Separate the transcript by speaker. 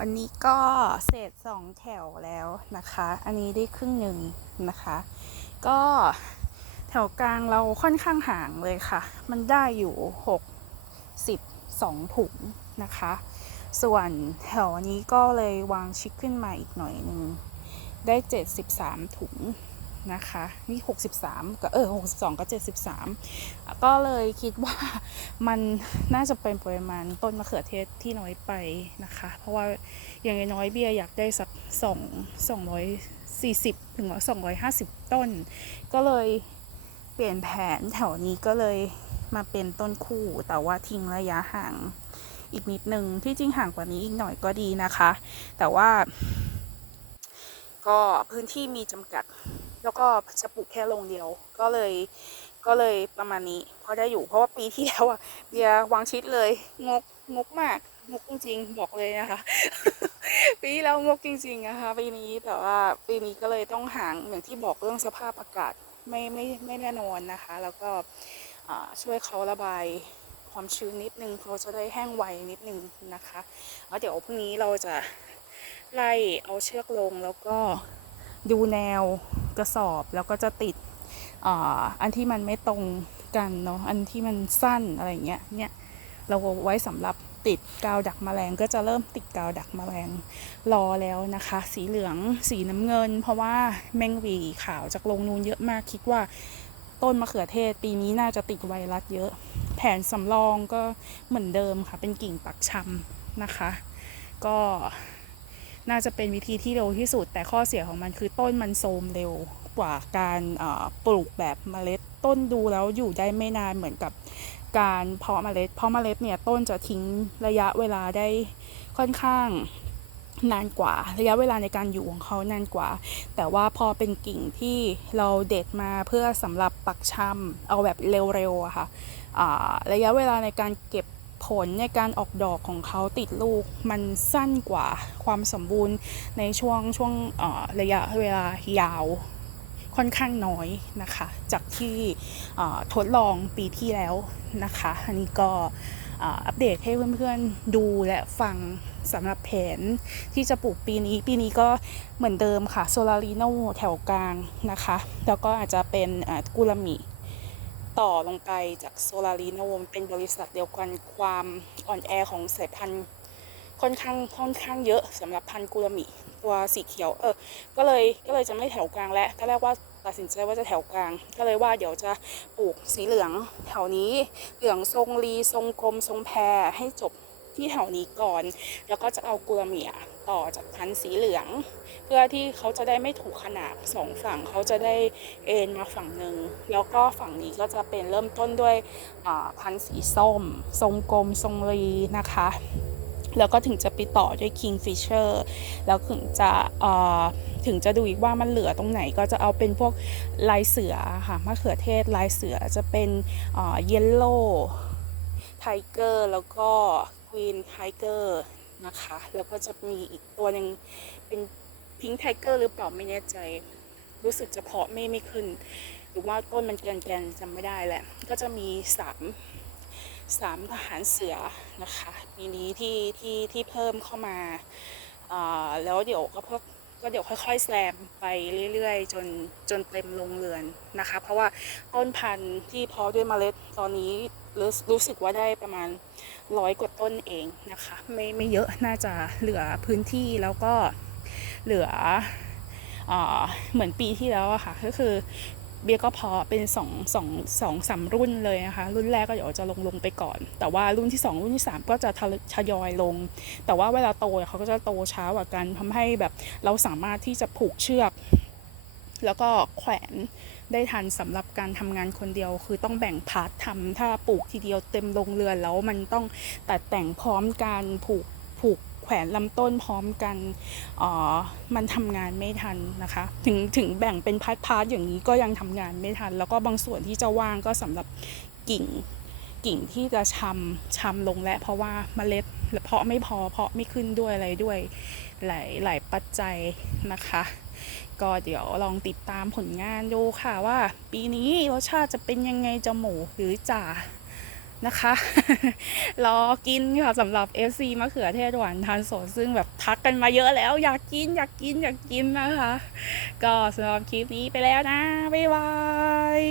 Speaker 1: วันนี้ก็เศษสองแถวแล้วนะคะ อันนี้ได้ครึ่งหนึ่งนะคะ ก็แถวกลางเราค่อนข้างห่างเลยค่ะ มันได้อยู่หกสิบสองถุงนะคะ ส่วนแถวนี้ก็เลยวางชิคขึ้นมาอีกหน่อยหนึ่งได้เจ็ดสิบสามถุง นะคะนี่ 63กับเออ 62กับ73 ก็เลยคิดว่ามันน่าจะเป็นปริมาณต้นมะเขือเทศที่น้อยไปนะคะ เพราะว่าอย่างน้อยเบียร์อยากได้สัก 2 240 ถึง 250 ต้น ก็เลยเปลี่ยนแผนแถวนี้ก็เลยมาเป็นต้นคู่ แต่ว่าทิ้งระยะห่างอีกนิดนึงที่จริงห่างกว่านี้อีกหน่อยก็ดีนะคะ แต่ว่าก็พื้นที่มีจำกัด แล้วก็จะปลูกแค่โรงเดียว ก็เลยก็เลยประมาณนี้พอได้อยู่เพราะว่าปีที่แล้วอะเบียวางชิดเลย งกงกมาก งกจริงบอกเลยนะคะ ปีแล้วงกจริงๆนะคะปีนี้แต่ว่าปีนี้ก็เลยต้องห่างอย่างที่บอกเรื่องสภาพอากาศไม่ไม่ไม่แน่นอนนะคะ แล้วก็ช่วยเขาระบายความชื้นนิดนึงเขาจะได้แห้งไวนิดนึงนะคะแล้วเดี๋ยวพรุ่งนี้เราจะไล่เอาเชือกลงแล้วก็ดูแนว กระสอบ แล้วก็จะติดออันที่มันไม่ตรงกันเนาะอันที่มันสั้นอะไรเงี้ยเนี่ยเราไว้สำหรับติดกาวดักแมลงก็จะเริ่มติดกาวดักแมลงรอแล้วนะคะ สีเหลืองสีน้ำเงิน เพราะว่าแมงวีขาวจากลงนูนเยอะมากคิดว่าต้นมะเขือเทศปีนี้น่าจะติดไวรัสเยอะ แผนสำรองก็เหมือนเดิมค่ะ เป็นกิ่งปักชำนะคะ ก็ น่าจะเป็นวิธีที่เร็วที่สุด แต่ข้อเสียของมันคือต้นมันโทมเร็วกว่าการปลูกแบบเมล็ดต้นดูแล้วอยู่ได้ไม่นานเหมือนกับการเพาะเมล็ด เพราะเมล็ดเนี่ยต้นจะทิ้งระยะเวลาได้ค่อนข้างนานกว่าระยะเวลาในการอยู่ของเขานานกว่า แต่ว่าพอเป็นกิ่งที่เราเด็ดมาเพื่อสำหรับปักชำเอาแบบเร็วๆอะค่ะระยะเวลาในการเก็บ ผลในการออกดอกของเขาติดลูกมันสั้นกว่าความสมบูรณ์ในช่วงช่วงระยะเวลายาวค่อนข้างน้อยนะคะ จากที่ทดลองปีที่แล้วนะคะ อันนี้ก็อัปเดตให้เพื่อนๆดูและฟังสำหรับแผนที่จะปลูกปีนี้ ปีนี้ก็เหมือนเดิมค่ะโซลาริโนแถวกลางนะคะ แล้วก็อาจจะเป็นกุลามิ ต่อลงไปจากโซลาริโนเป็นบริษัทเดียวกันความอ่อนแอของสายพันธุ์ค่อนข้างค่อนข้างเยอะสำหรับพันธุ์กุลามิตัวสีเขียวเออ ก็เลยก็เลยจะไม่แถวกลางแล้วก็แรกว่าตัดสินใจว่าจะแถวกลาง ก็เลยว่าเดี๋ยวจะปลูกสีเหลืองแถวนี้เหลืองทรงรีทรงกลมทรงแพรให้จบที่แถวนี้ก่อน แล้วก็จะเอากุลาเมีย ต่อจากพันธ์สีเหลือง เพื่อที่เขาจะได้ไม่ถูกขนาดสองฝั่งเขาจะได้เอ็นมาฝั่งหนึ่งแล้วก็ฝั่งนี้ก็จะเป็นเริ่มต้นด้วยพันธ์สีส้ม ทรงกลมทรงรีนะคะ แล้วก็ถึงจะไปต่อด้วย Kingfisher แล้วถึงจะถึงจะดูอีกว่ามันเหลือตรงไหนก็จะเอาเป็นพวกลายเสือค่ะมะเขือเทศลายเสือจะเป็นเยลโล่ไทเกอร์แล้วก็ควีนไทเกอร์ นะคะ แล้วก็จะมีอีกตัวหนึ่งเป็นพิงค์ไทเกอร์หรือเปล่าไม่แน่ใจ รู้สึกจะเพาะไม่ไม่ขึ้น หรือว่าต้นมันแกนๆจำไม่ได้แหละ ก็จะมีสามสามทหารเสือนะคะปีนี้ที่ที่ที่เพิ่มเข้ามาแล้วเดี๋ยวก็เพิ่มก็เดี๋ยวค่อยๆแซมไปเรื่อยๆ จนจนเต็มโรงเรือนนะคะ เพราะว่าต้นพันธุ์ที่เพาะด้วยเมล็ดตอนนี้ รู้รู้สึกว่าได้ประมาณร้อยกว่าต้นเองนะคะ ไม่ไม่เยอะน่าจะเหลือพื้นที่แล้วก็เหลืออเหมือนปีที่แล้วอะค่ะ ก็คือเบียร์ก็พาะเป็นสองสองสองสามรุ่นเลยนะคะ รุ่นแรกก็เดี๋ยวจะลงลงไปก่อน แต่ว่ารุ่นที่ 2 รุ่นที่ 3 ก็จะทะยอยลง แต่ว่าเวลาโตเขาก็จะโตช้ากว่ากันทำให้แบบเราสามารถที่จะผูกเชือก แล้วก็แขวนได้ทันสำหรับการทำงานคนเดียว คือต้องแบ่งพาร์ททำถ้าปลูกทีเดียวเต็มโรงเรือนแล้วมันต้องตัดแต่งพร้อมกันผูกผูกแขวนลำต้นพร้อมกันอ๋อมันทำงานไม่ทันนะคะ ถึงถึงแบ่งเป็นพาร์ทพาร์ทอย่างนี้ก็ยังทำงานไม่ทัน แล้วก็บางส่วนที่จะว่างก็สำหรับกิ่งกิ่งที่จะชำชำลงและ เพราะว่าเมล็ดเพาะไม่พอเพาะไม่ขึ้นด้วยอะไรด้วย หลายหลายปัจจัยนะคะ ก็เดี๋ยวลองติดตามผลงานดูค่ะว่า ปีนี้รสชาติจะเป็นยังไงจะหมูหรือจ่านะคะ รอกินค่ะสำหรับ FC มะเขือเทศหวานทานสดซึ่งแบบทักกันมาเยอะแล้ว อยากกินอยากกินอยากกินนะคะ ก็สำหรับคลิปนี้ไปแล้วนะ บ๊ายบาย